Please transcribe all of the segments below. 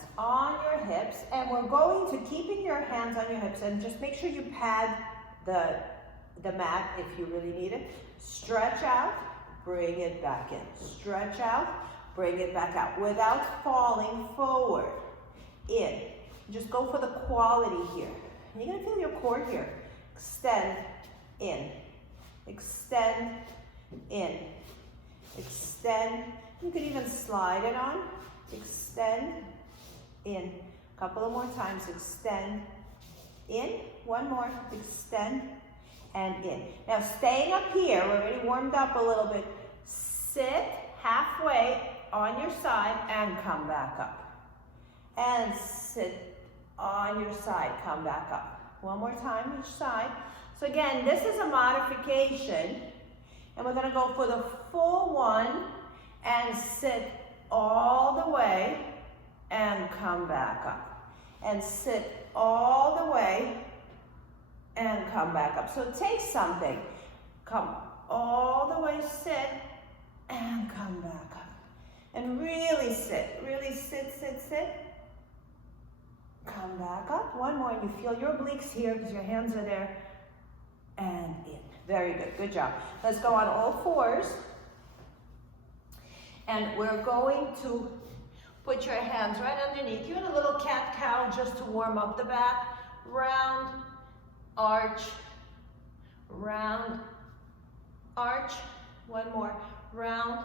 hands on your hips, and we're going to keeping your hands on your hips, and just make sure you pad the mat if you really need it. Stretch out, bring it back in. Stretch out, bring it back out without falling forward. In. Just go for the quality here. You're gonna feel your core here. Extend, in. Extend, in. Extend. You could even slide it on. Extend, in. A couple of more times. Extend, in. One more. Extend, and in. Now staying up here, we're already warmed up a little bit. Sit halfway on your side and come back up. And sit on your side, come back up. One more time each side. So again, this is a modification, and we're gonna go for the full one and sit all the way and come back up. And sit all the way and come back up. So it takes something. Come all the way, sit, and come back up. And really sit, sit, sit. Come back up. One more, and you feel your obliques here because your hands are there. And in. Very good, good job. Let's go on all fours. And we're going to put your hands right underneath you in a little cat-cow just to warm up the back. Round, arch, round, arch. One more, round,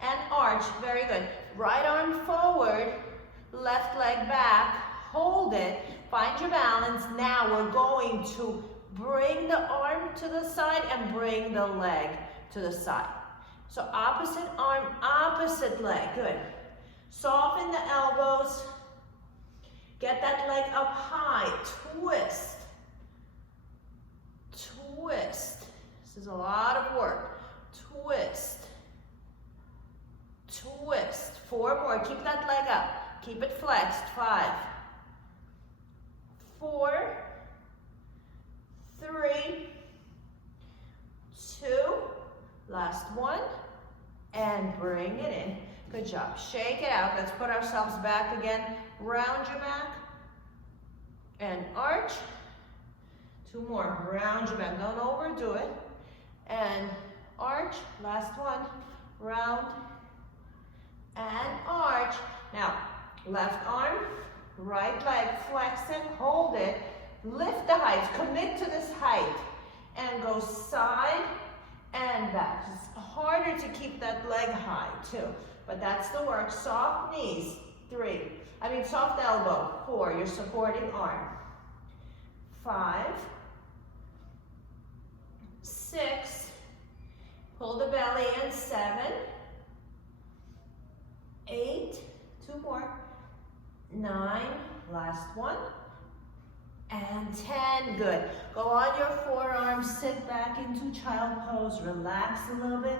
and arch. Very good. Right arm forward, left leg back. Hold it, find your balance. Now we're going to bring the arm to the side and bring the leg to the side. So opposite arm, opposite leg, good. Soften the elbows, get that leg up high, twist, twist. This is a lot of work. Twist, twist. 4 more, keep that leg up, keep it flexed. 5, 4, 3, 2, last one, and bring it in. Good job. Shake it out. Let's put ourselves back again. Round your back and arch. 2 more. Round your back. Don't overdo it. And arch. Last one. Round and arch. Now, left arm, right leg, flex it, hold it, lift the height, commit to this height, and go side and back. It's harder to keep that leg high too, but that's the work. Soft knees, soft elbow, 4, your supporting arm. 5, 6, pull the belly in, 7, 8, 2 more, 9, last one, and 10, good. Go on your forearms, sit back into child pose, relax a little bit.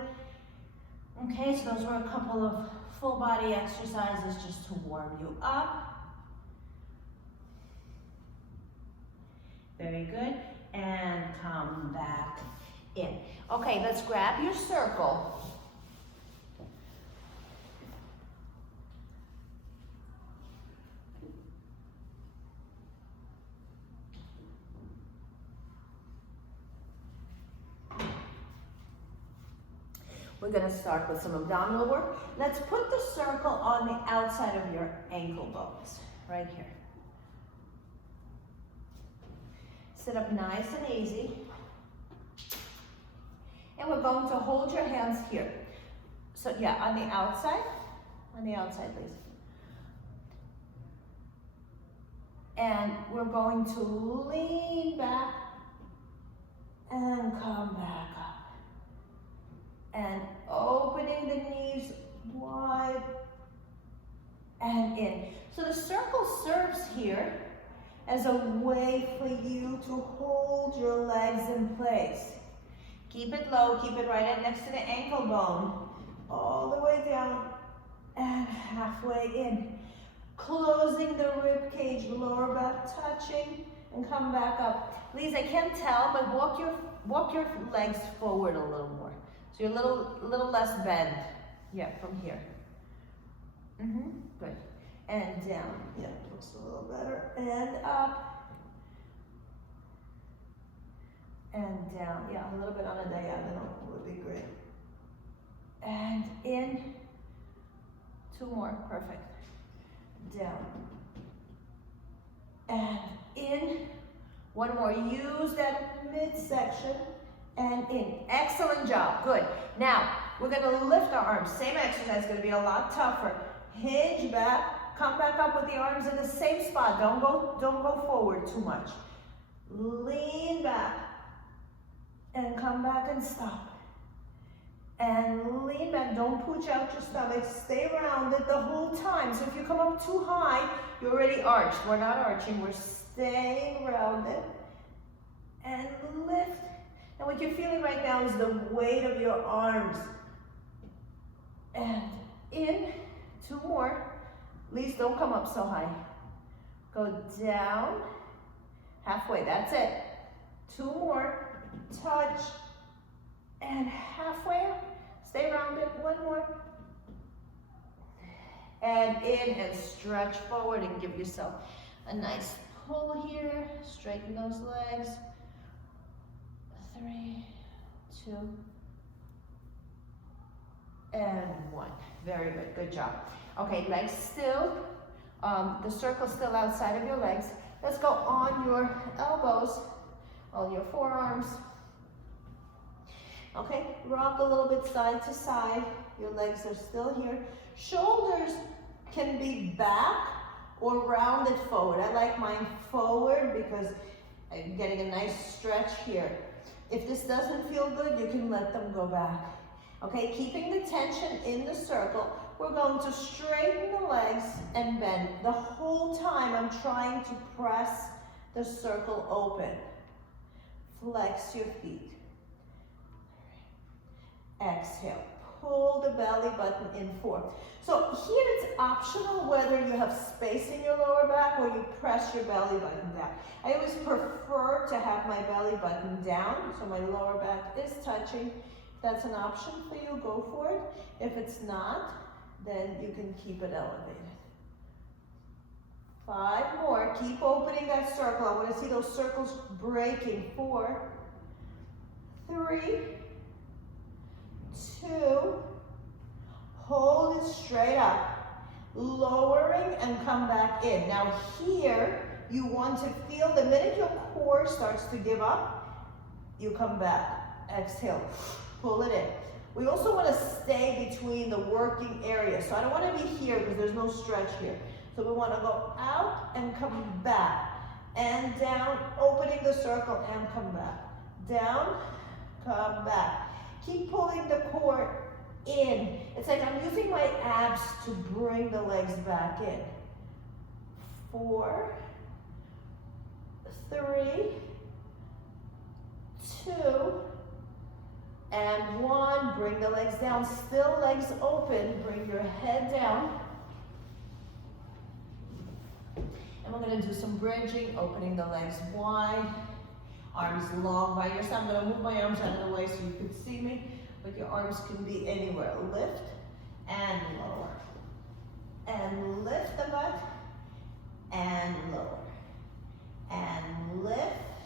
Okay, so those were a couple of full body exercises just to warm you up. Very good, and come back in. Okay, let's grab your circle. We're going to start with some abdominal work. Let's put the circle on the outside of your ankle bones, right here. Sit up nice and easy. And we're going to hold your hands here. So yeah, on the outside, please. And we're going to lean back and come back up. And opening the knees wide and in. So the circle serves here as a way for you to hold your legs in place. Keep it low, keep it right next to the ankle bone. All the way down and halfway in. Closing the rib cage, lower back touching, and come back up. Please, I can't tell, but walk your legs forward a little more. So you're a little less bend. Yeah, from here. Good. and down. Yeah, looks a little better. And up. And down. Yeah, a little bit on a diagonal would be great. And in. 2 more. Perfect. Down. And in. 1 more. Use that midsection. And in. Excellent job. Good. Now, we're going to lift our arms. Same exercise. It's going to be a lot tougher. Hinge back. Come back up with the arms in the same spot. Don't go forward too much. Lean back. And come back and stop. And lean back. Don't pooch out your stomach. Stay rounded the whole time. So if you come up too high, you're already arched. We're not arching. We're staying rounded. And lift. And what you're feeling right now is the weight of your arms. And in. 2 more. Please don't come up so high. Go down. Halfway. That's it. 2 more. Touch. And halfway up. Stay rounded. 1 more. And in and stretch forward and give yourself a nice pull here. Straighten those legs. 3, 2, and 1. Very good. Good job. Okay, legs still. The circle's still outside of your legs. Let's go on your elbows, on your forearms. Okay, rock a little bit side to side. Your legs are still here. Shoulders can be back or rounded forward. I like mine forward because I'm getting a nice stretch here. If this doesn't feel good, you can let them go back. Okay, keeping the tension in the circle. We're going to straighten the legs and bend. The whole time I'm trying to press the circle open. Flex your feet. Exhale. Pull the belly button in 4. So here it's optional whether you have space in your lower back or you press your belly button down. I always prefer to have my belly button down, so my lower back is touching. If that's an option for you, go for it. If it's not, then you can keep it elevated. 5 more. Keep opening that circle. I want to see those circles breaking. 4, 3, 2, hold it straight up, lowering and come back in. Now here, you want to feel the minute your core starts to give up, you come back. Exhale, pull it in. We also want to stay between the working areas. So I don't want to be here because there's no stretch here. So we want to go out and come back. And down, opening the circle and come back. Down, come back. Keep pulling the core in. It's like I'm using my abs to bring the legs back in. 4, 3, 2, and 1. Bring the legs down. Still legs open. Bring your head down. And we're going to do some bridging, opening the legs wide. Arms long by your side. I'm going to move my arms out of the way so you can see me, but your arms can be anywhere. Lift and lower. And lift the butt and lower. And lift,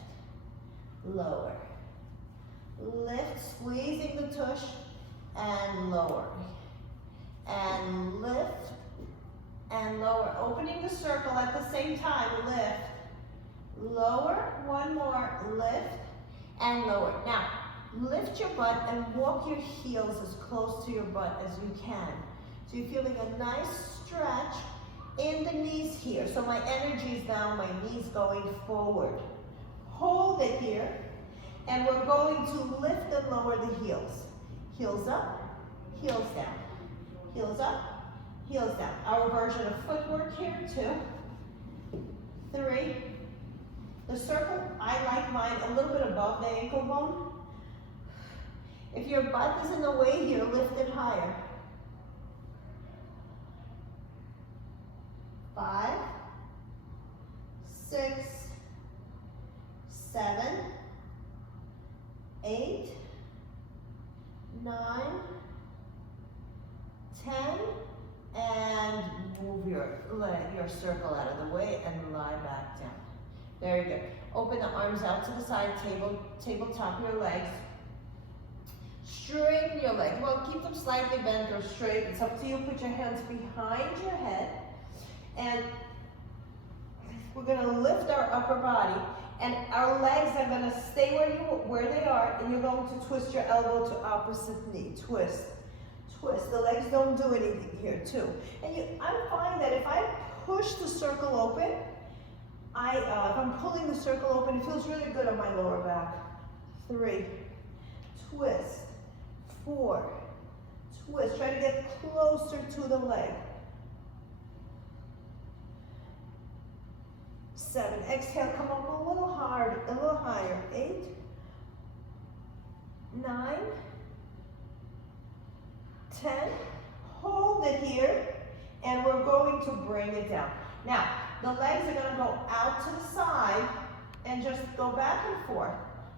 lower. Lift, squeezing the tush and lowering. And lift and lower. Opening the circle at the same time. Lift, lower, 1 more, lift and lower. Now, lift your butt and walk your heels as close to your butt as you can. So you're feeling a nice stretch in the knees here. So my energy is now my knees going forward. Hold it here. And we're going to lift and lower the heels. Heels up, heels down. Heels up, heels down. Our version of footwork here, 2, 3. The circle, I like mine a little bit above the ankle bone. If your butt is in the way here, lift it higher. 5, 6, 7, 8, 9, 10, And move your circle out of the way and lie back down. Very good. Open the arms out to the side, tabletop your legs. Straighten your legs. Well, keep them slightly bent or straight. It's up to you. Put your hands behind your head. And we're going to lift our upper body. And our legs are going to stay where they are. And you're going to twist your elbow to opposite knee. Twist. Twist. The legs don't do anything here too. And I find that if I push the circle open, if I'm pulling the circle open, it feels really good on my lower back. 3, twist, 4, twist. Try to get closer to the leg. 7, exhale, come up a little hard, a little higher. 8, 9, 10, hold it here, and we're going to bring it down. Now, the legs are going to go out to the side and just go back and forth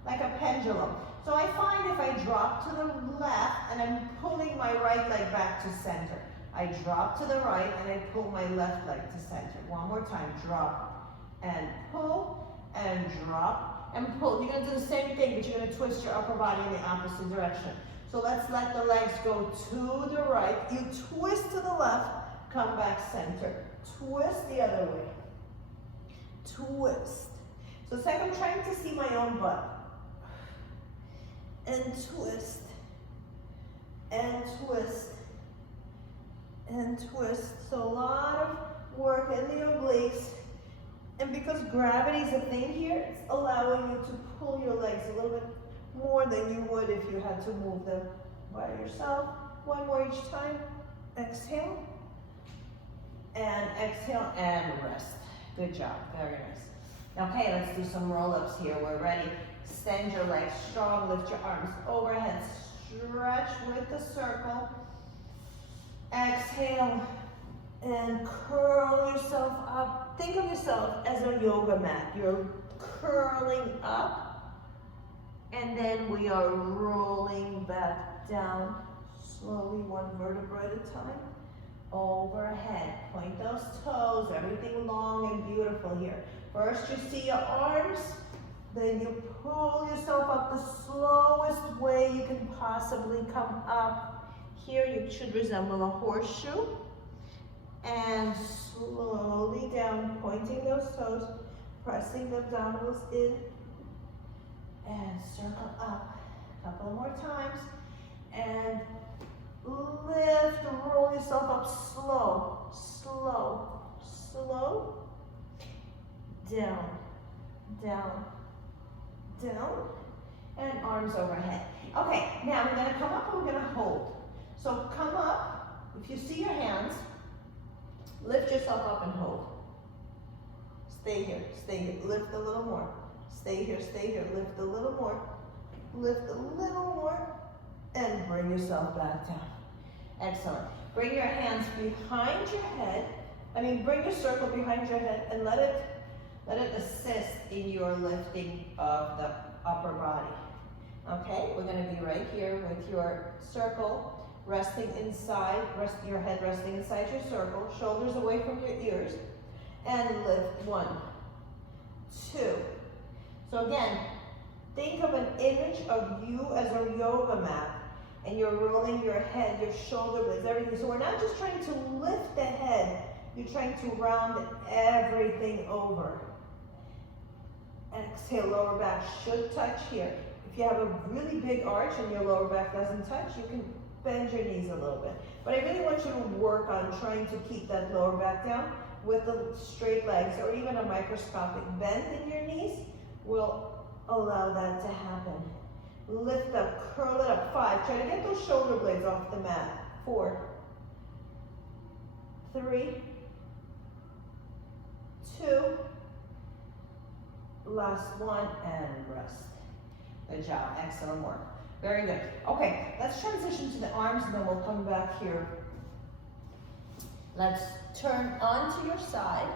like a pendulum. So I find if I drop to the left and I'm pulling my right leg back to center. I drop to the right and I pull my left leg to center. One more time, drop and pull and drop and pull. You're going to do the same thing, but you're going to twist your upper body in the opposite direction. So let's let the legs go to the right. You twist to the left, come back center. Twist the other way. Twist. So it's like I'm trying to see my own butt. And twist. And twist. And twist. So a lot of work in the obliques. And because gravity is a thing here, it's allowing you to pull your legs a little bit more than you would if you had to move them by yourself. One more each time. Exhale. And exhale and rest. Good job, very nice. Okay, let's do some roll-ups here. We're ready. Extend your legs strong, lift your arms overhead, stretch with the circle. Exhale and curl yourself up. Think of yourself as a yoga mat. You're curling up and then we are rolling back down slowly, one vertebra at a time. Overhead, point those toes, everything long and beautiful here. First you see your arms, then you pull yourself up the slowest way you can possibly come up. Here you should resemble a horseshoe. And slowly down, pointing those toes, pressing the abdominals in, and circle up. A couple more times, and lift, roll yourself up slow, slow, slow, down, down, down, and arms overhead. Okay, now we're gonna come up and we're gonna hold. So come up, if you see your hands, lift yourself up and hold. Stay here, lift a little more. Stay here, lift a little more. Lift a little more, and bring yourself back down. Excellent. Bring your hands behind your head. Bring your circle behind your head and let it assist in your lifting of the upper body. Okay, we're going to be right here with your circle resting inside, your head resting inside your circle, shoulders away from your ears, and lift 1, 2. So again, think of an image of you as a yoga mat, and you're rolling your head, your shoulder blades, everything. So we're not just trying to lift the head, you're trying to round everything over. Exhale, lower back should touch here. If you have a really big arch and your lower back doesn't touch, you can bend your knees a little bit. But I really want you to work on trying to keep that lower back down with the straight legs, or even a microscopic bend in your knees will allow that to happen. Lift up, curl it up. 5, try to get those shoulder blades off the mat. 4, 3, 2, last one, and rest. Good job, excellent work. Very good. Okay, let's transition to the arms and then we'll come back here. Let's turn onto your side.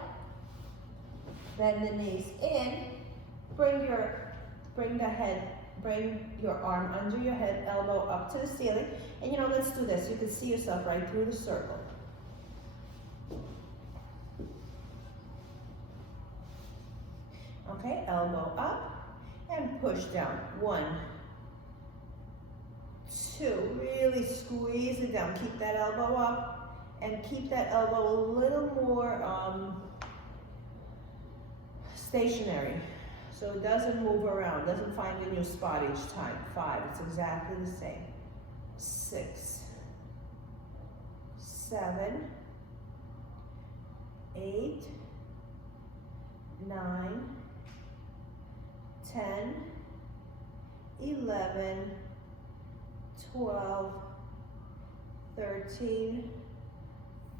Bend the knees in. Bring your arm under your head, elbow up to the ceiling. And let's do this. You can see yourself right through the circle. Okay, elbow up and push down. 1, 2, really squeeze it down. Keep that elbow up and keep that elbow a little more stationary so it doesn't move around, doesn't find a new spot each time. 5, it's exactly the same. 6, 7, 8, 9, 10, 11, 12, 13,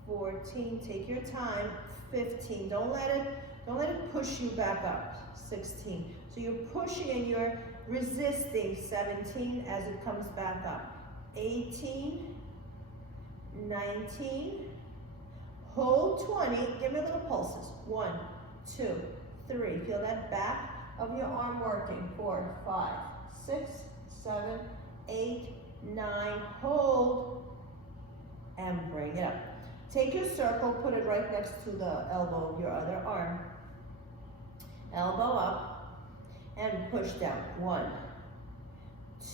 14, take your time, 15, don't let it push you back up, 16, so you're pushing and you're resisting, 17 as it comes back up, 18, 19, hold 20, give me little pulses, 1, 2, 3, feel that back of your arm working, 4, 5, 6, 7, 8, 9, hold, and bring it up. Take your circle, put it right next to the elbow of your other arm. Elbow up, and push down, 1,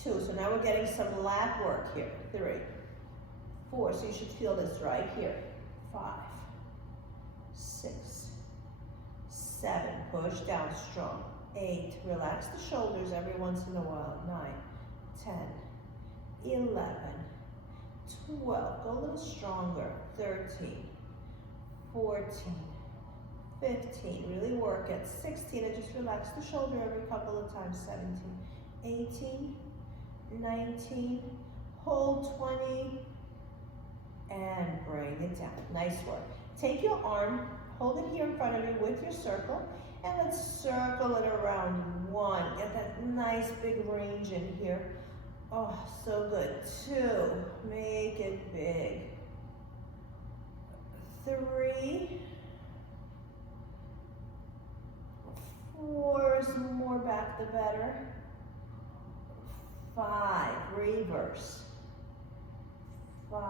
2, so now we're getting some lat work here, 3, 4, so you should feel this right here, 5, 6, 7, push down strong, 8, relax the shoulders every once in a while, 9, 10, 11, 12, go a little stronger, 13, 14, 15, really work it, 16, and just relax the shoulder every couple of times, 17, 18, 19, hold 20, and bring it down, nice work. Take your arm, hold it here in front of you with your circle, and let's circle it around 1, get that nice big range in here. Oh, so good. 2, make it big. 3, 4 is more back the better. 5, reverse. 5,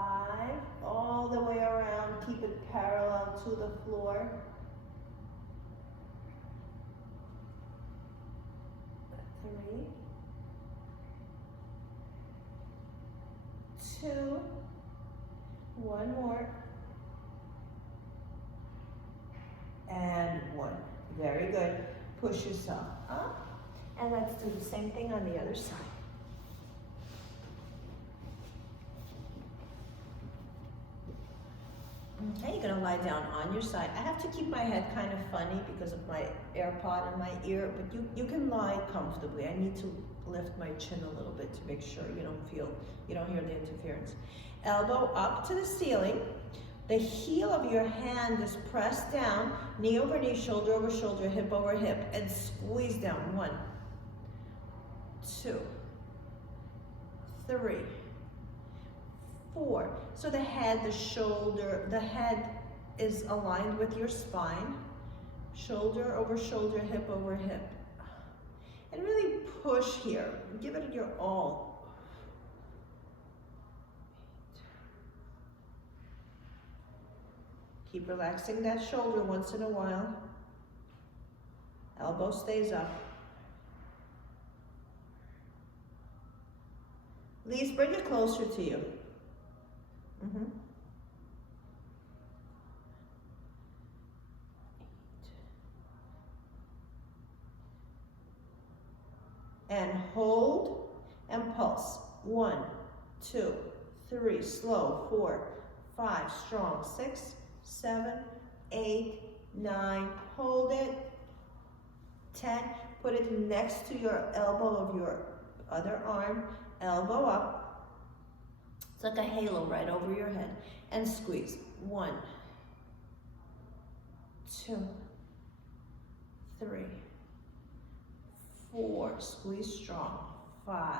all the way around, keep it parallel to the floor. 3, 2, 1 more, and 1. Very good. Push yourself up, and let's do the same thing on the other side. Okay, you're gonna lie down on your side. I have to keep my head kind of funny because of my AirPod in my ear, but you can lie comfortably. I need to lift my chin a little bit to make sure you don't hear the interference. Elbow up to the ceiling. The heel of your hand is pressed down, knee over knee, shoulder over shoulder, hip over hip, and squeeze down. 1, 2, 3, 4. So the head, the shoulder, the head is aligned with your spine. Shoulder over shoulder, hip over hip. And really push here. Give it your all. 8. Keep relaxing that shoulder once in a while. Elbow stays up. Please bring it closer to you. And hold and pulse. 1, 2, 3, slow. 4, 5, strong. 6, 7, 8, 9, hold it. 10, put it next to your elbow of your other arm. Elbow up. It's like a halo right over your head. And squeeze. 1, 2, 3, 4, squeeze strong. 5,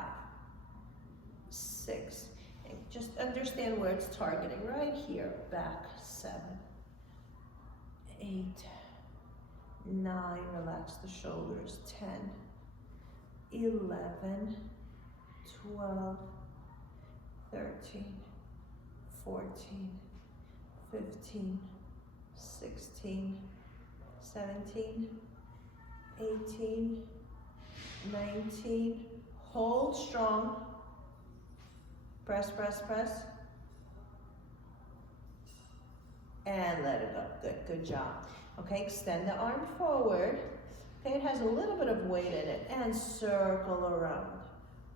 6, and just understand where it's targeting, right here, back. 7, 8, 9, relax the shoulders. 10, 11, 12, 13, 14, 15, 16, 17, 18, 19. Hold strong. Press, press, press. And let it go. Good, good job. Okay, extend the arm forward. Okay, it has a little bit of weight in it. And circle around.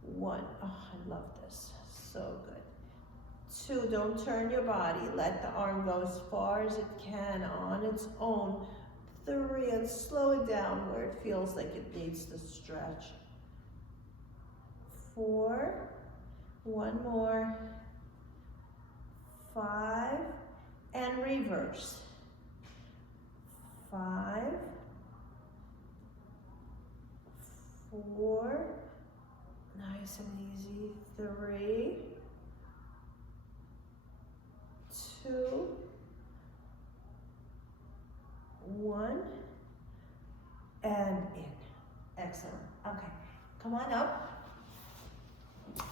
1. Oh, I love this. So good. 2, don't turn your body. Let the arm go as far as it can on its own. 3, and slow it down where it feels like it needs to stretch. 4, 1 more. 5, and reverse. 5, 4, nice and easy. 3, 2, 1, and in. Excellent. Okay, come on up.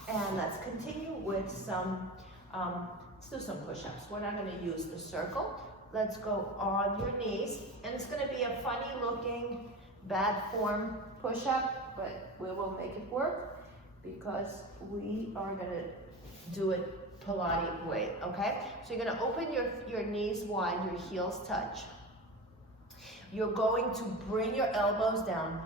And let's continue with some, let's do some push-ups. We're not going to use the circle. Let's go on your knees. And it's going to be a funny looking, bad form push-up, but we will make it work because we are going to do it Pilates way, okay? So you're going to open your knees wide, your heels touch. You're going to bring your elbows down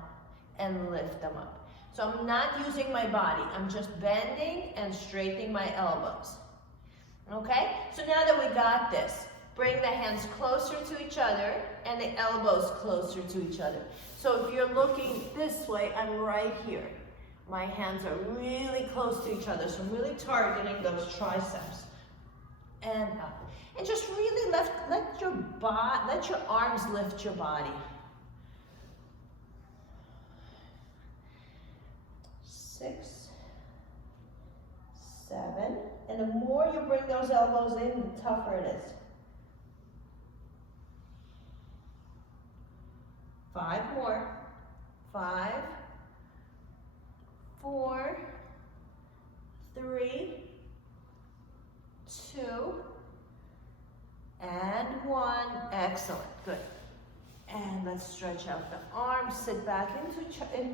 and lift them up. So I'm not using my body, I'm just bending and straightening my elbows. Okay? So now that we got this, bring the hands closer to each other and the elbows closer to each other. So if you're looking this way, I'm right here. My hands are really close to each other, so I'm really targeting those triceps. And up. And just really let your arms lift your body. 6, 7, and the more you bring those elbows in, the tougher it is. 5 more. 5, 4, 3, 2, and 1. Excellent. Good. And let's stretch out the arms. Sit back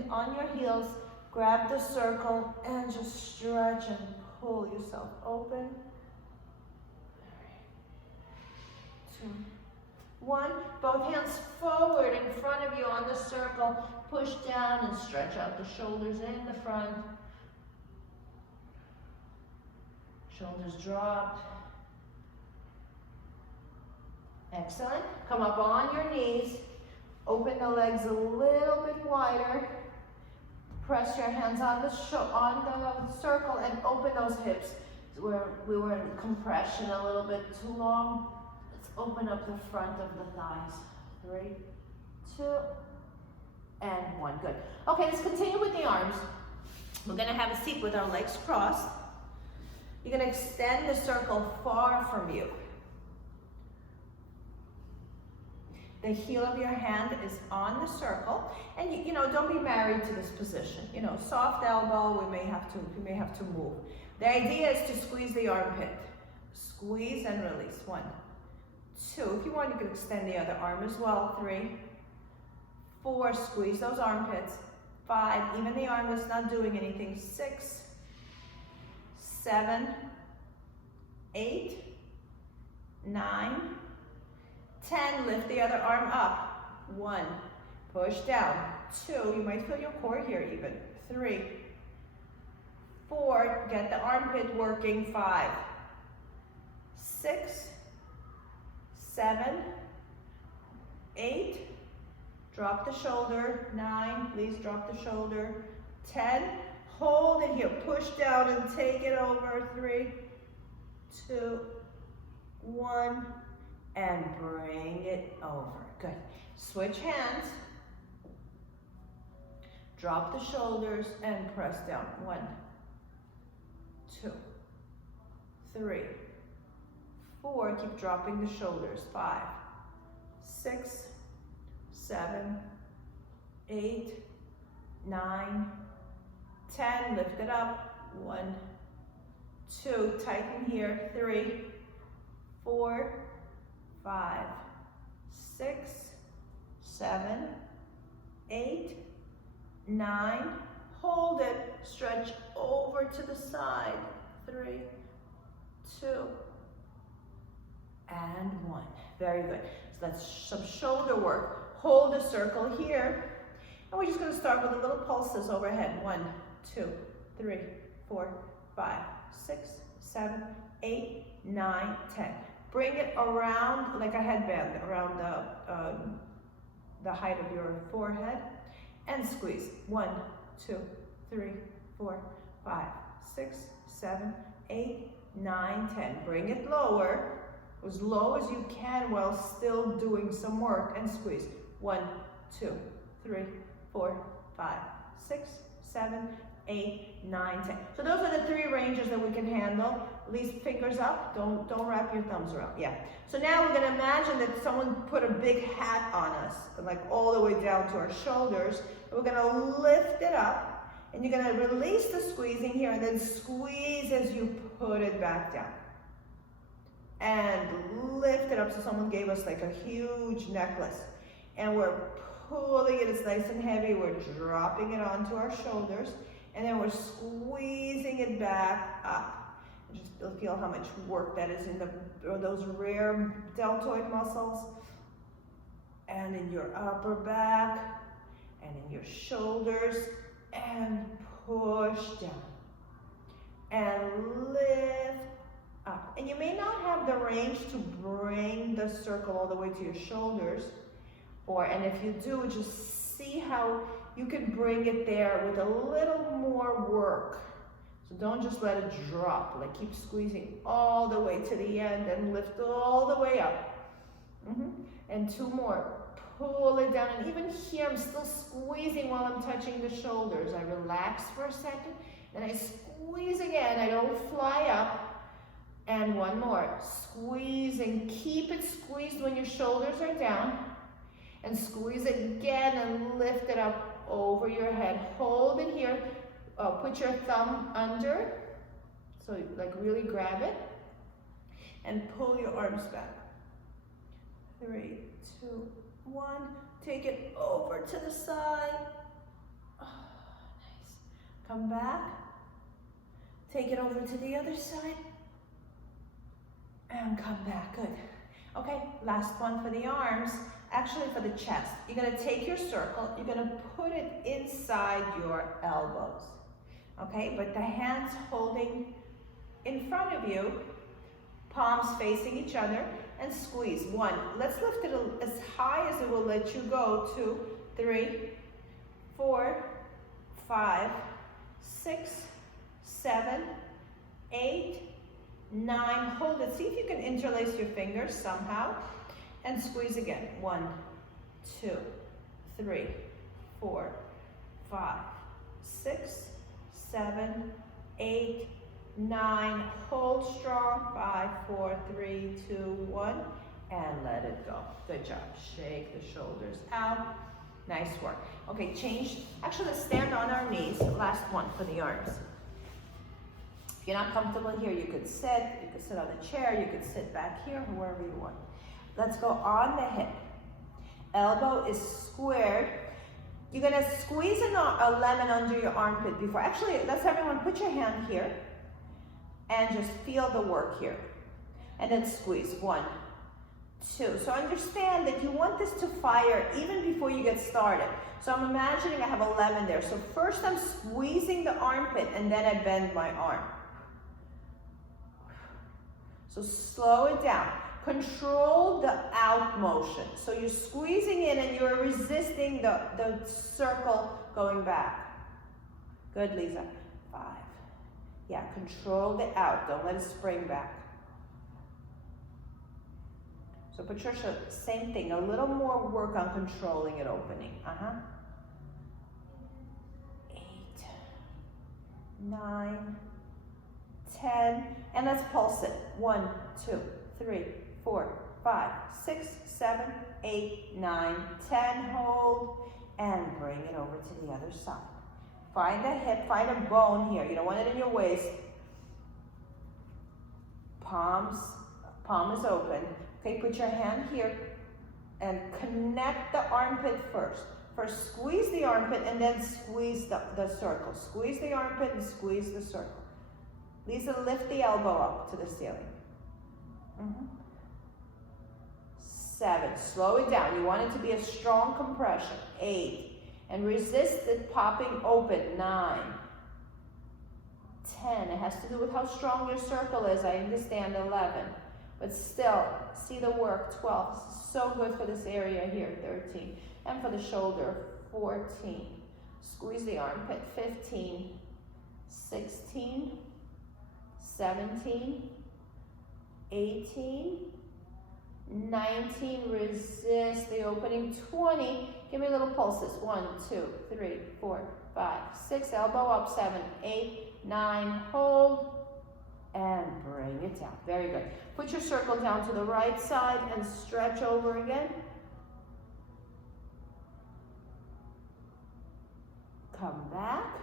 on your heels. Grab the circle and just stretch and pull yourself open. 2, 1. Both hands forward in front of you on the circle. Push down and stretch out the shoulders in the front. Shoulders drop. Excellent. Come up on your knees. Open the legs a little bit wider. Press your hands on the circle and open those hips. Where we were in compression a little bit too long. Let's open up the front of the thighs. 3, 2, and 1. Good. Okay, let's continue with the arms. We're going to have a seat with our legs crossed. You're going to extend the circle far from you. The heel of your hand is on the circle, and you know, don't be married to this position. You know, soft elbow, we may have to move. The idea is to squeeze the armpit. Squeeze and release. 1, 2. If you want, you can extend the other arm as well. 3, 4. Squeeze those armpits. 5. Even the arm that's not doing anything. 6, 7, 8, 9, 10, lift the other arm up. 1, push down. 2, you might feel your core here even. 3, 4, get the armpit working. 5, 6, 7, 8, drop the shoulder. 9, please drop the shoulder. 10, hold it here. Push down and take it over. 3, 2, 1. And bring it over. Good. Switch hands. Drop the shoulders and press down. 1, 2, 3, 4. Keep dropping the shoulders. 5, 6, 7, 8, 9, 10. Lift it up. 1, 2. Tighten here. 3, 4, 5, 6, 7, 8, 9. Hold it. Stretch over to the side. 3, 2, and 1. Very good. So that's some shoulder work. Hold a circle here. And we're just going to start with a little pulses overhead. 1, 2, 3, 4, 5, 6, 7, 8, 9, 10. Bring it around like a headband, around the height of your forehead. And squeeze. 1, 2, 3, 4, 5, 6, 7, 8, 9, 10. Bring it lower, as low as you can while still doing some work, and squeeze. 1, 2, 3, 4, 5, 6, 7, 8, 9, 10. So those are the 3 ranges that we can handle. Least fingers up, don't wrap your thumbs around. Yeah. So now we're gonna imagine that someone put a big hat on us, like all the way down to our shoulders. And we're gonna lift it up, and you're gonna release the squeezing here, and then squeeze as you put it back down. And lift it up, so someone gave us like a huge necklace. And we're pulling it, it's nice and heavy, we're dropping it onto our shoulders, and then we're squeezing it back up. Just feel how much work that is in those rear deltoid muscles, and in your upper back, and in your shoulders, and push down, and lift up. And you may not have the range to bring the circle all the way to your shoulders, and if you do, just see how you can bring it there with a little more work. So don't just let it drop, like keep squeezing all the way to the end and lift all the way up. And 2 more, pull it down, and even here I'm still squeezing while I'm touching the shoulders. I relax for a second, then I squeeze again, I don't fly up, and 1 more, squeeze, and keep it squeezed when your shoulders are down, and squeeze again and lift it up over your head. Hold it here. Put your thumb under, so like really grab it, and pull your arms back. 3, 2, 1. Take it over to the side. Oh, nice. Come back. Take it over to the other side. And come back. Good. Okay, last one for the arms. Actually, for the chest. You're going to take your circle. You're going to put it inside your elbows. Okay, but the hands holding in front of you, palms facing each other, and squeeze. 1. Let's lift it as high as it will let you go. 2, 3, 4, 5, 6, 7, 8, 9. Hold it. See if you can interlace your fingers somehow, and squeeze again. 1, 2, 3, 4, 5, 6, 7, 8, 9. Hold strong. 5, 4, 3, 2, 1, and let it go. Good job. Shake the shoulders out. Nice work. Okay, change. Actually, let's stand on our knees. Last one for the arms. If you're not comfortable here, you could sit. You could sit on a chair. You could sit back here, wherever you want. Let's go on the hip. Elbow is squared. You're gonna squeeze a lemon under your armpit before. Actually, let's everyone put your hand here and just feel the work here. And then squeeze. 1, 2. So understand that you want this to fire even before you get started. So I'm imagining I have a lemon there. So first I'm squeezing the armpit, and then I bend my arm. So slow it down. Control the out motion. So you're squeezing in and you're resisting the circle going back. Good, Lisa. 5. Yeah, control the out. Don't let it spring back. So Patricia, same thing. A little more work on controlling it opening. 8, 9, 10. And let's pulse it. 1, 2, 3, 4, 5, 6, 7, 8, 9, 10. Hold and bring it over to the other side. Find a hip, find a bone here. You don't want it in your waist. Palm is open. Okay, put your hand here and connect the armpit first. First squeeze the armpit and then squeeze the circle. Squeeze the armpit and squeeze the circle. Lisa, lift the elbow up to the ceiling. 7, slow it down. You want it to be a strong compression. 8, and resist it popping open. 9, 10, it has to do with how strong your circle is. I understand. 11, but still, see the work. 12, so good for this area here. 13, and for the shoulder. 14, squeeze the armpit. 15, 16, 17, 18, 19, resist the opening. 20, give me little pulses. 1, 2, 3, 4, 5, 6, elbow up. 7, 8, 9, hold, and bring it down. Very good. Put your circle down to the right side and stretch over again. Come back,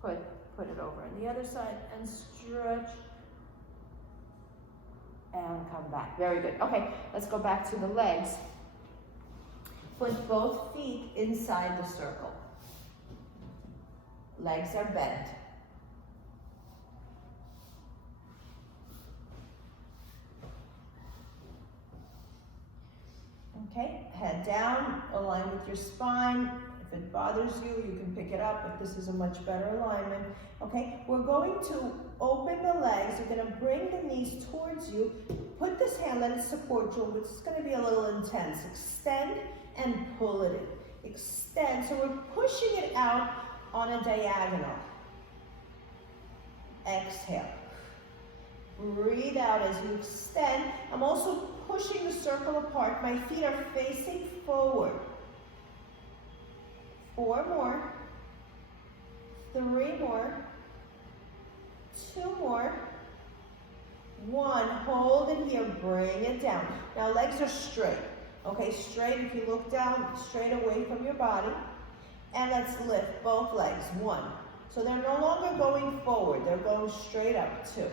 put it over on the other side and stretch, and come back. Very good. Okay, let's go back to the legs. Put both feet inside the circle. Legs are bent. Okay, head down, align with your spine. If it bothers you, you can pick it up, but this is a much better alignment. Okay, we're going to open the legs. You're going to bring the knees towards you. Put this hand, let it support you. It's going to be a little intense. Extend and pull it in. Extend, so we're pushing it out on a diagonal. Exhale. Breathe out as you extend. I'm also pushing the circle apart. My feet are facing forward. 4 more. 3 more. 2 more. 1. Hold it here. Bring it down. Now legs are straight. Okay, straight. If you look down, straight away from your body. And let's lift both legs. 1. So they're no longer going forward. They're going straight up. 2.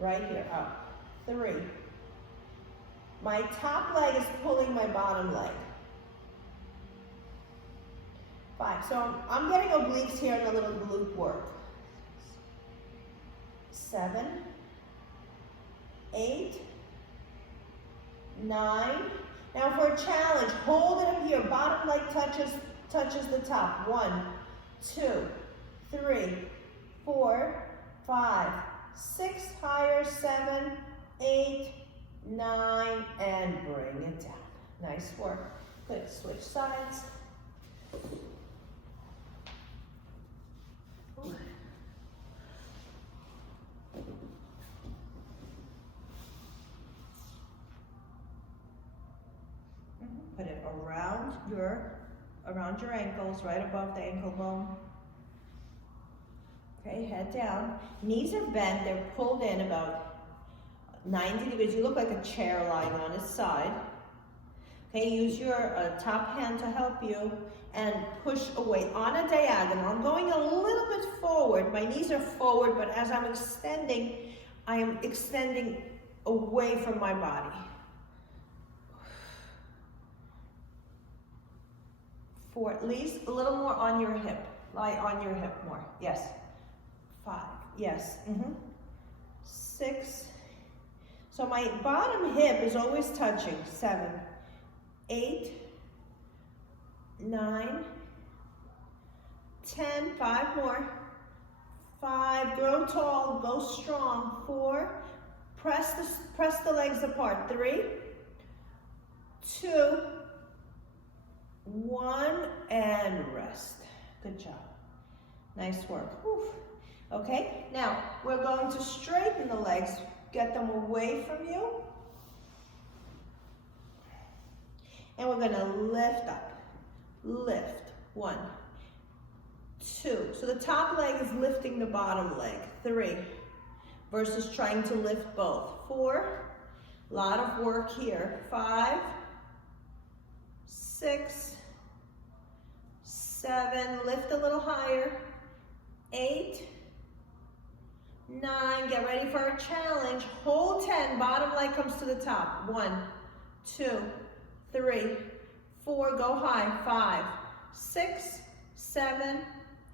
Right here. Up. 3. My top leg is pulling my bottom leg. 5. So I'm getting obliques here and a little glute work. 7, 8, 9. Now for a challenge, hold it up here. Bottom leg touches the top. 1, 2, 3, 4, 5, 6. Higher. 7, 8, 9, and bring it down. Nice work. Good. Switch sides. Put it around your ankles, right above the ankle bone. Okay, head down. Knees are bent, they're pulled in about 90 degrees. You look like a chair lying on its side. Okay, use your top hand to help you and push away on a diagonal. I'm going a little bit forward. My knees are forward, but as I'm extending, I am extending away from my body. 4, at least a little more on your hip. Lie on your hip more. Yes. 5. Yes. 6. So my bottom hip is always touching. 7, 8, 9, 10. 5 more. 5. Grow tall. Go strong. 4. Press the legs apart. 3, 2, 1, and rest. Good job. Nice work. Whew. Okay, now we're going to straighten the legs, get them away from you. And we're going to lift up. Lift. 1, 2. So the top leg is lifting the bottom leg. 3. Versus trying to lift both. 4. A lot of work here. 5, 6, 7, lift a little higher. 8, 9, get ready for a challenge. Hold 10, bottom leg comes to the top. 1, 2, 3, 4, go high, 5, 6, 7,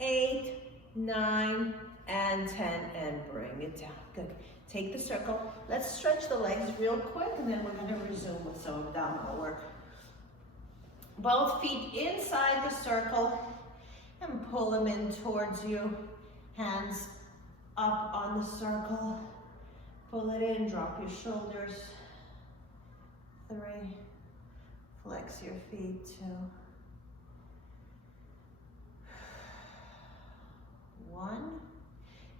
8, 9, and 10, and bring it down. Good. Take the circle. Let's stretch the legs real quick, and then we're going to resume with some abdominal work. Both feet inside the circle, and pull them in towards you. Hands up on the circle. Pull it in, drop your shoulders. 3, flex your feet. 2, 1.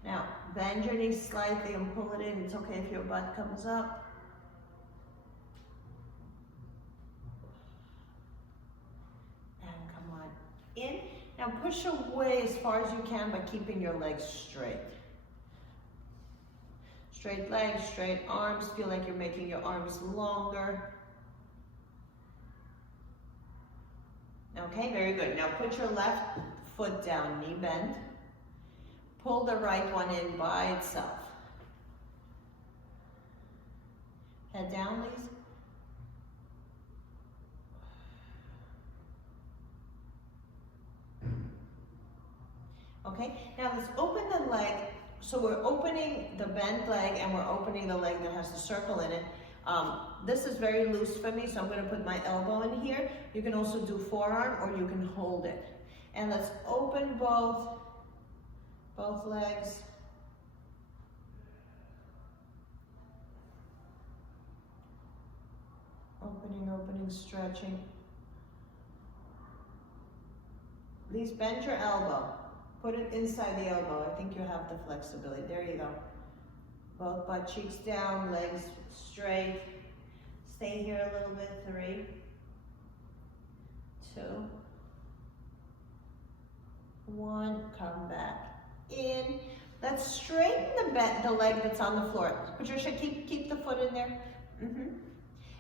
Now, bend your knees slightly and pull it in. It's okay if your butt comes up. And come on in. Now push away as far as you can by keeping your legs straight. Straight legs, straight arms. Feel like you're making your arms longer. Okay, very good. Now put your left foot down, knee bend. Pull the right one in by itself. Head down, please. Okay, now let's open the leg. So we're opening the bent leg and we're opening the leg that has the circle in it. This is very loose for me, so I'm going to put my elbow in here. You can also do forearm or you can hold it. And let's open both legs. Opening, stretching. Please bend your elbow. Put it inside the elbow. I think you have the flexibility. There you go. Both butt cheeks down, legs straight. Stay here a little bit. 3, 2, 1. Come back in. Let's straighten the leg that's on the floor. Patricia, keep the foot in there.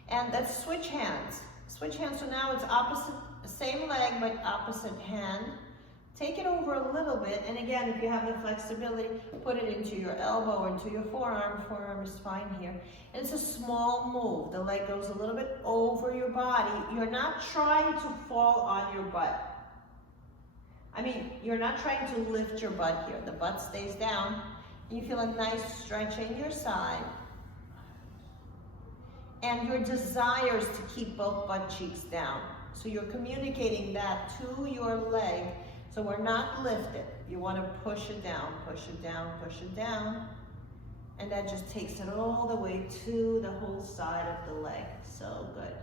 And let's switch hands. Switch hands. So now it's opposite, same leg but opposite hand. Take it over a little bit, and again, if you have the flexibility, put it into your elbow or into your forearm. Forearm is fine here. And it's a small move. The leg goes a little bit over your body. You're not trying to fall on your butt. I mean, you're not trying to lift your butt here. The butt stays down. You feel a nice stretch in your side. And your desire is to keep both butt cheeks down. So you're communicating that to your leg. So we're not lifted. You want to push it down, push it down, push it down. And that just takes it all the way to the whole side of the leg. So good.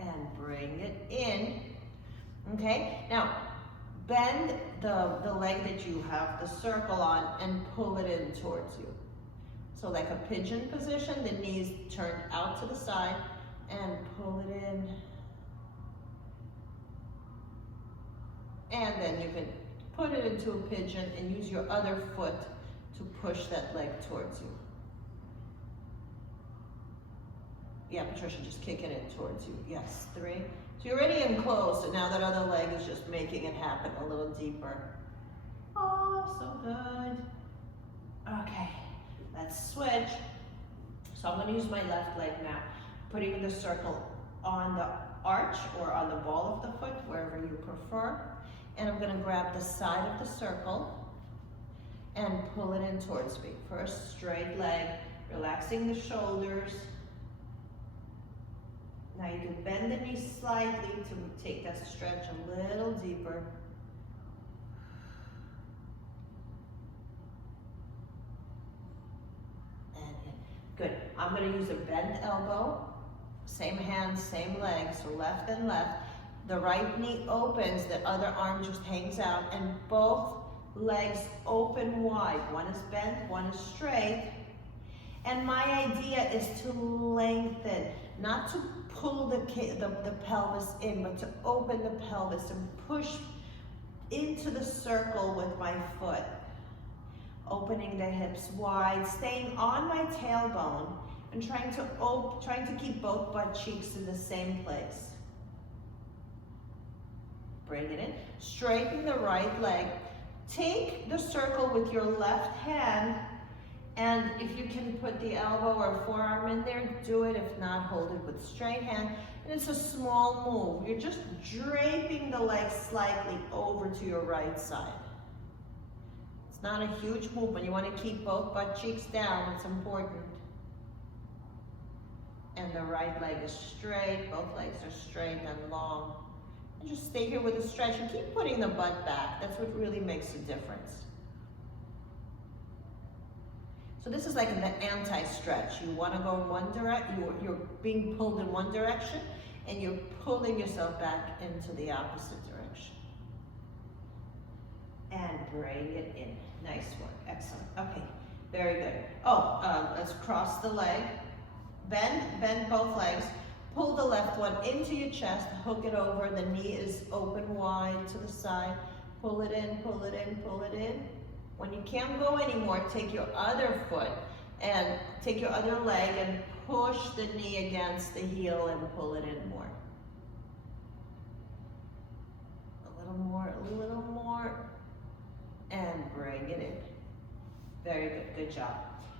And bring it in. Okay, now bend the leg that you have the circle on and pull it in towards you. So like a pigeon position, the knees turned out to the side and pull it in. And then you can put it into a pigeon and use your other foot to push that leg towards you. Yeah, Patricia, just kicking it towards you. Yes, 3. So you're already in close, and now that other leg is just making it happen a little deeper. Oh, so good. Okay, let's switch. So I'm going to use my left leg now, putting the circle on the arch or on the ball of the foot, wherever you prefer. And I'm going to grab the side of the circle and pull it in towards me. First, straight leg, relaxing the shoulders. Now you can bend the knees slightly to take that stretch a little deeper. And in. Good. I'm going to use a bent elbow. Same hand, same leg, so left and left. The right knee opens, the other arm just hangs out, and both legs open wide. One is bent, one is straight. And my idea is to lengthen, not to pull the pelvis in, but to open the pelvis and push into the circle with my foot. Opening the hips wide, staying on my tailbone, and trying to keep both butt cheeks in the same place. Bring it in. Straighten the right leg. Take the circle with your left hand And if you can put the elbow or forearm in there, do it. If not, hold it with straight hand. And it's a small move. You're just draping the leg slightly over to your right side. It's not a huge movement. You want to keep both butt cheeks down. It's important. And the right leg is straight. Both legs are straight and long. And just stay here with a stretch and keep putting the butt back. That's what really makes a difference. So this is like an anti-stretch. You want to go in one direction, you're being pulled in one direction, and you're pulling yourself back into the opposite direction. And bring it in. Nice work, excellent. Okay, very good. Oh, let's cross the leg. Bend both legs. Pull the left one into your chest, hook it over. The knee is open wide to the side. Pull it in, pull it in, pull it in. When you can't go anymore, take your other foot and take your other leg and push the knee against the heel and pull it in more. A little more, and bring it in. Very good, good job.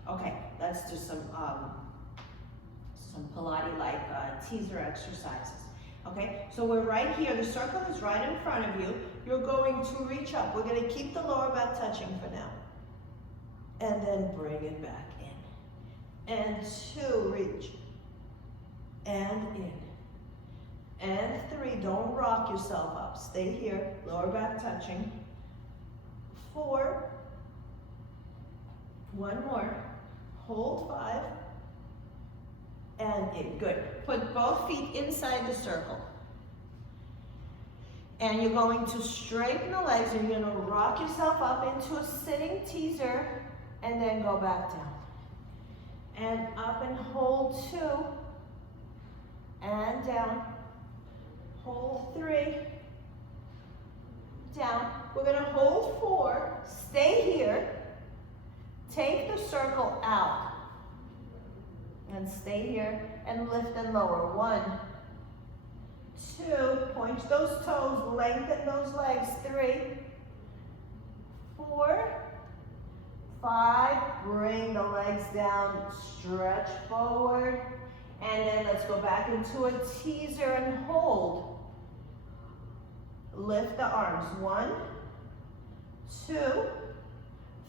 Okay, let's do some Pilates-like teaser exercises. Okay, so we're right here, the circle is right in front of you. You're going to reach up. We're going to keep the lower back touching for now. And then bring it back in. And 2, reach. And in. And 3, don't rock yourself up. Stay here, lower back touching. 4, 1 more. Hold 5. And in, good. Put both feet inside the circle. And you're going to straighten the legs and you're gonna rock yourself up into a sitting teaser and then go back down. And up and hold 2. And down. Hold 3. Down. We're gonna hold 4. Stay here. Take the circle out. And stay here and lift and lower. 1, 2, point those toes, lengthen those legs. 3, 4, 5, bring the legs down, stretch forward, and then let's go back into a teaser and hold. Lift the arms. 1, 2,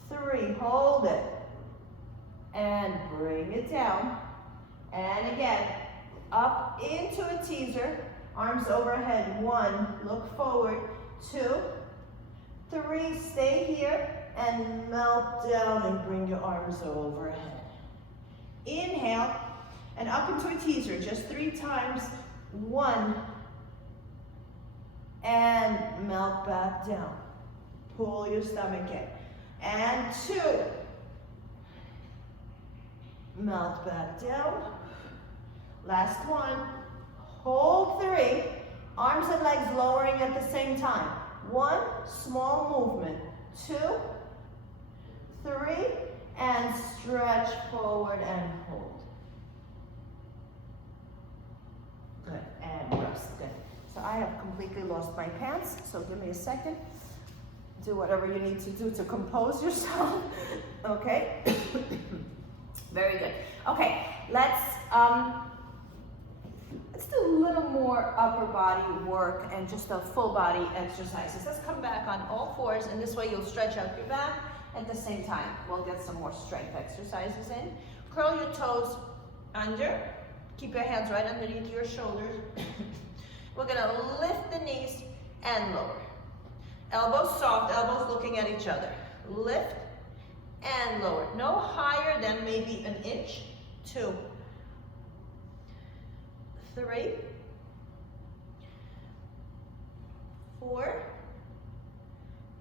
3, hold it, and bring it down. And again, up into a teaser, arms overhead. 1, look forward. 2, 3, stay here and melt down and bring your arms overhead. Inhale and up into a teaser, just 3 times. 1, and melt back down. Pull your stomach in. And 2, melt back down. Last 1, hold 3, arms and legs lowering at the same time. 1, small movement. 2, 3, and stretch forward and hold. Good, and rest, good. So I have completely lost my pants, so give me a second. Do whatever you need to do to compose yourself, okay? Very good. Okay, let's do a little more upper body work and just a full body exercises. Let's come back on all 4s, and this way you'll stretch out your back at the same time. We'll get some more strength exercises in. Curl your toes under. Keep your hands right underneath your shoulders. We're gonna lift the knees and lower. Elbows soft, elbows looking at each other. Lift and lower. No higher than maybe an inch. 2, 3, 4.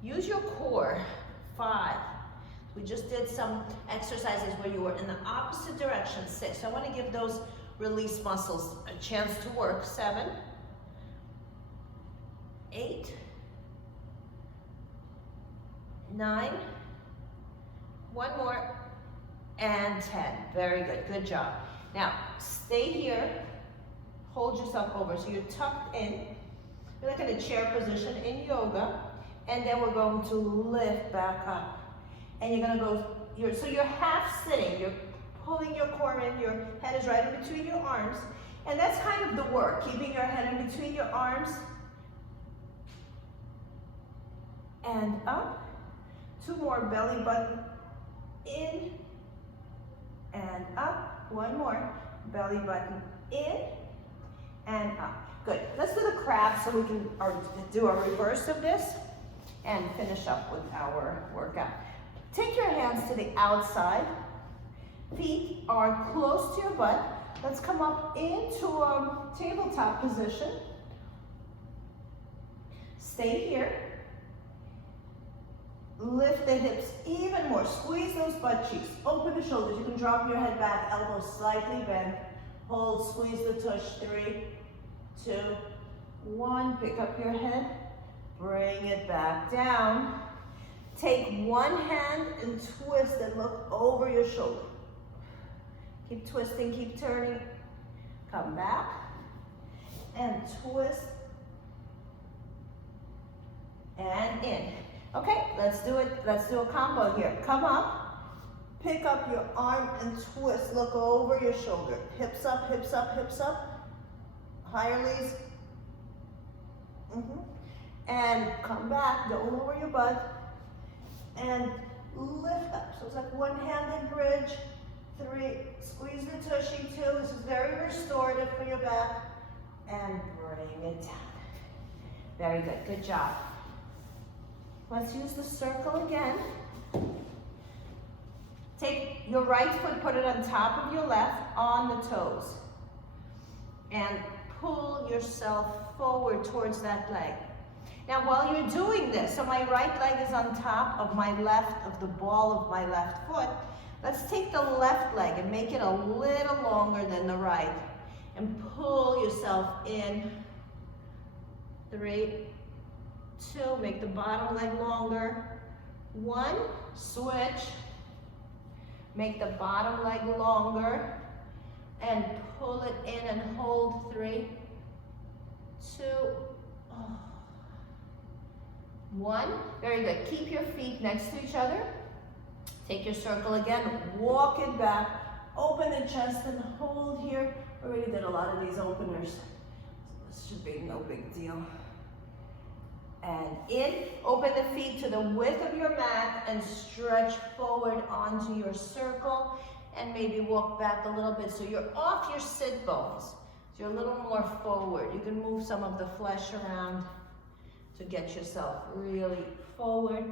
Use your core. 5. We just did some exercises where you were in the opposite direction. 6. I want to give those release muscles a chance to work. 7, 8, 9, 1 more, and 10. Very good, good job. Now, stay here, hold yourself over. So you're tucked in, you're like in a chair position in yoga, and then we're going to lift back up. And you're gonna go so you're half sitting, you're pulling your core in, your head is right in between your arms, and that's kind of the work, keeping your head in between your arms, and up. 2 more, belly button in, and up. 1 more, belly button in, and up. Good, let's do the crab so we can do a reverse of this and finish up with our workout. Take your hands to the outside. Feet are close to your butt. Let's come up into a tabletop position. Stay here. Lift the hips even more. Squeeze those butt cheeks. Open the shoulders. You can drop your head back, elbows slightly bent. Hold, squeeze the tush. 3, 2, 1. Pick up your head. Bring it back down. Take one hand and twist and look over your shoulder. Keep twisting, keep turning. Come back and twist and in. Okay, let's do it. Let's do a combo here. Come up, pick up your arm and twist. Look over your shoulder. Hips up, hips up, hips up. Higher knees. And come back, don't lower your butt. And lift up. So it's like one-handed bridge. 3, squeeze the tushy. 2, this is very restorative for your back. And bring it down. Very good, good job. Let's use the circle again. Take your right foot, put it on top of your left, on the toes. And pull yourself forward towards that leg. Now while you're doing this, so my right leg is on top of my left, of the ball of my left foot, let's take the left leg and make it a little longer than the right. And pull yourself in. 3, 2, make the bottom leg longer. 1, switch. Make the bottom leg longer. And pull it in and hold. 3, 2, 1. Very good. Keep your feet next to each other. Take your circle again. Walk it back. Open the chest and hold here. Already did a lot of these openers. So this should be no big deal. And in. Open the feet to the width of your mat and stretch forward onto your circle. And maybe walk back a little bit so you're off your sit bones. So you're a little more forward. You can move some of the flesh around to get yourself really forward.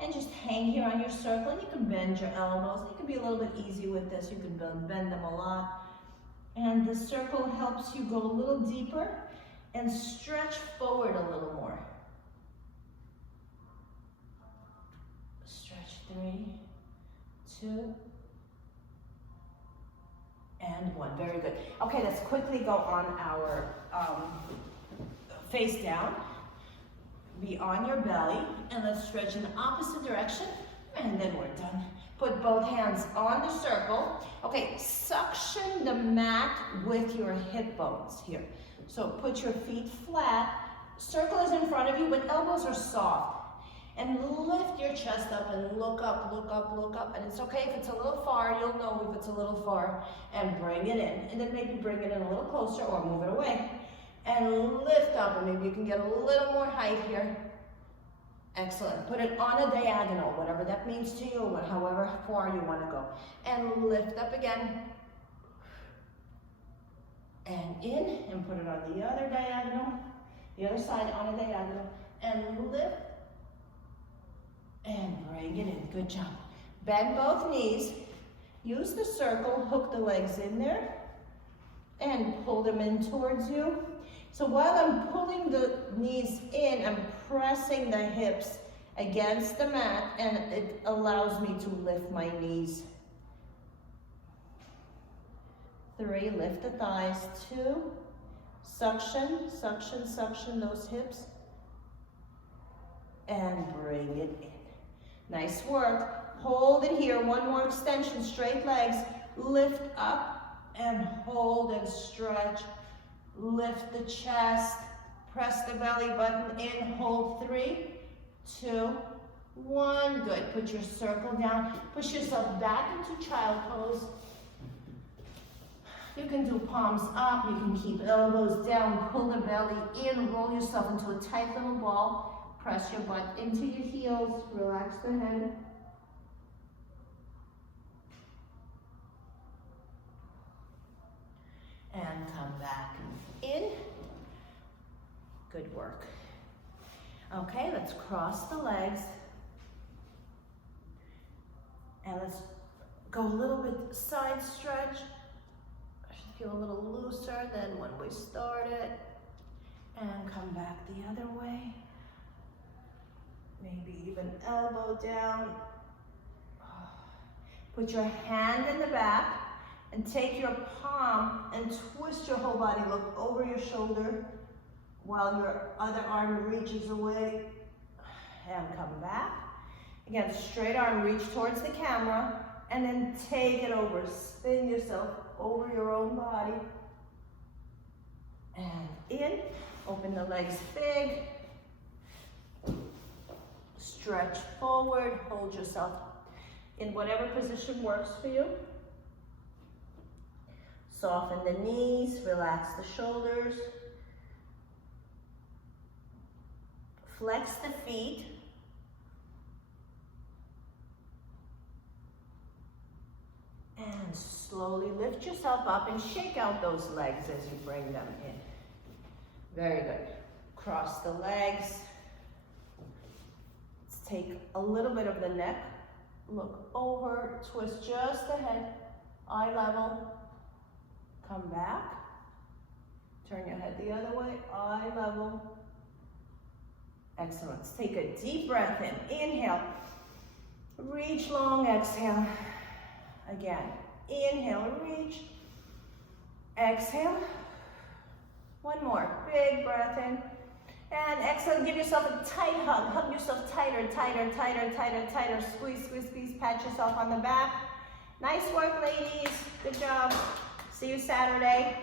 And just hang here on your circle. You can bend your elbows. You can be a little bit easy with this. You can bend them a lot. And the circle helps you go a little deeper and stretch forward a little more. Stretch. 3, 2, and 1. Very good. Okay, let's quickly go on our face down. Be on your belly, and let's stretch in the opposite direction, and then we're done. Put both hands on the circle. Okay, suction the mat with your hip bones here. So put your feet flat. Circle is in front of you, but elbows are soft. And lift your chest up and look up, look up, look up. And it's okay if it's a little far, you'll know if it's a little far. And bring it in. And then maybe bring it in a little closer or move it away. And lift up, and maybe you can get a little more height here. Excellent. Put it on a diagonal, whatever that means to you, however far you want to go. And lift up again. And in, and put it on the other diagonal. The other side on a diagonal. And lift. And bring it in. Good job. Bend both knees. Use the circle. Hook the legs in there. And pull them in towards you. So while I'm pulling the knees in, I'm pressing the hips against the mat, and it allows me to lift my knees. 3, lift the thighs. 2, suction, suction, suction those hips. And bring it in. Nice work. Hold it here. 1 more extension, straight legs. Lift up and hold and stretch. Lift the chest, press the belly button in, hold. 3, 2, 1, good. Put your circle down. Push yourself back into child pose. You can do palms up, you can keep elbows down, pull the belly in, roll yourself into a tight little ball. Press your butt into your heels, relax the head. And come back in. Good work. Okay, let's cross the legs. And let's go a little bit side stretch. I should feel a little looser than when we started. And come back the other way. Maybe even elbow down. Put your hand in the back and take your palm and twist your whole body. Look over your shoulder while your other arm reaches away. And come back. Again, straight arm, reach towards the camera, and then take it over. Spin yourself over your own body. And in, open the legs big. Stretch forward, hold yourself in whatever position works for you. Soften the knees, relax the shoulders. Flex the feet. And slowly lift yourself up and shake out those legs as you bring them in. Very good. Cross the legs. Let's take a little bit of the neck. Look over, twist just the head, eye level. Come back. Turn your head the other way, eye level. Excellent. Let's take a deep breath in. Inhale. Reach long, exhale. Again, inhale, reach, exhale. One more, big breath in. And exhale, give yourself a tight hug. Hug yourself tighter, tighter, tighter, tighter, tighter. Squeeze, squeeze, squeeze. Pat yourself on the back. Nice work, ladies. Good job. See you Saturday.